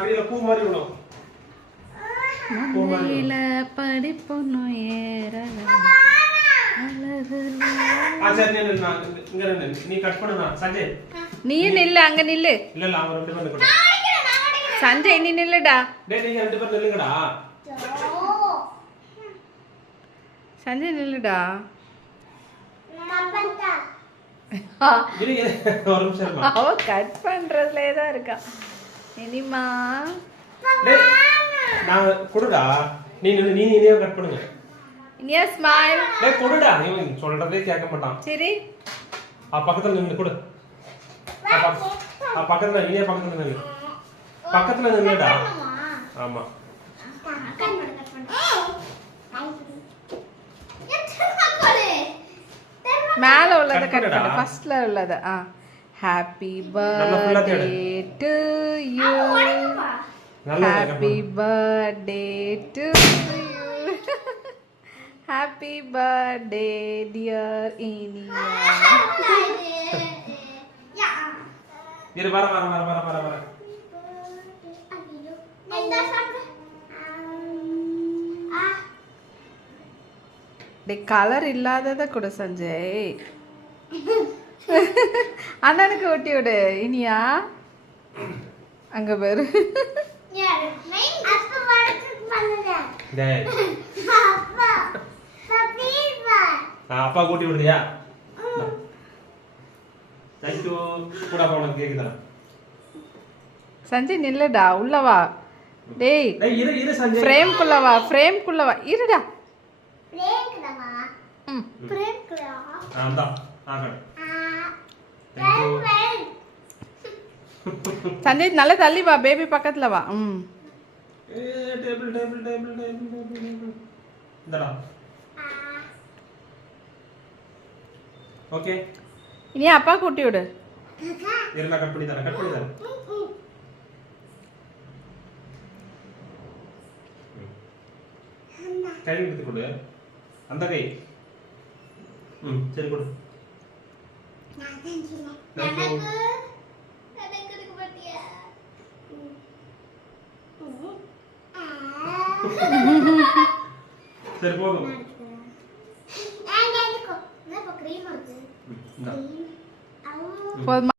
அப்படியே பூ மாதிரி விடும். மண்ணில படிப்பொண்ணு ஏறல நீ கட் பண்ணுனா சஞ்சய். நீ நில்லு, அங்க நில்லு. இல்ல இல்ல அவங்க ரெண்டு பேரும் நிக்கணும். சஞ்சய் நீ நில்லுடா. டேய் நீங்க ரெண்டு பேரும் நில்லுங்கடா. சஞ்சய் நில்லுடா. ஒரு நிமிஷம் இருமா. அவ கட் பண்றதுலயே தான் இருக்கா. இனிமா டேய் நான் குடுடா. நீ நின்னு நீ இனியா கட் பண்ணுங்க. இனியா ஸ்மைல். டேய் குடுடா. நீ சொல்றதே கேட்க மாட்டான். சரி பக்கத்துல நின்னு குடு. பக்கத்துல இனியா பக்கத்துல நின்னு. பக்கத்துல நின்னுடா. ஆமா மேல உள்ளத கட் பண்ணு. ஃபர்ஸ்ட்ல உள்ளத. Happy birthday to you. Happy birthday to you. Happy birthday dear Iniya. இரு வர. கலர் இல்லாதத கூட சஞ்சய். அண்ணனுக்கு ஊட்டி விடு இனியா. அங்க பேரு அப்பா கூட்டி விடுறியா? கூட உனக்கு கேக்குதா? சஞ்சய் நில்லுடா, உள்ளவா. டேய் இரு இரு சஞ்சய். ஃப்ரேம்குள்ள வா இருடா. சஞ்சய் நல்ல தள்ளி வா, பேபி பக்கத்துல வா. ஓகே இனி அப்பா கூட்டி விடு. இருடா கட் பண்ணி தரேன். கை எடுத்து கொடு. அந்த கை. சரி கொடு. சரி போதும். போதுமா?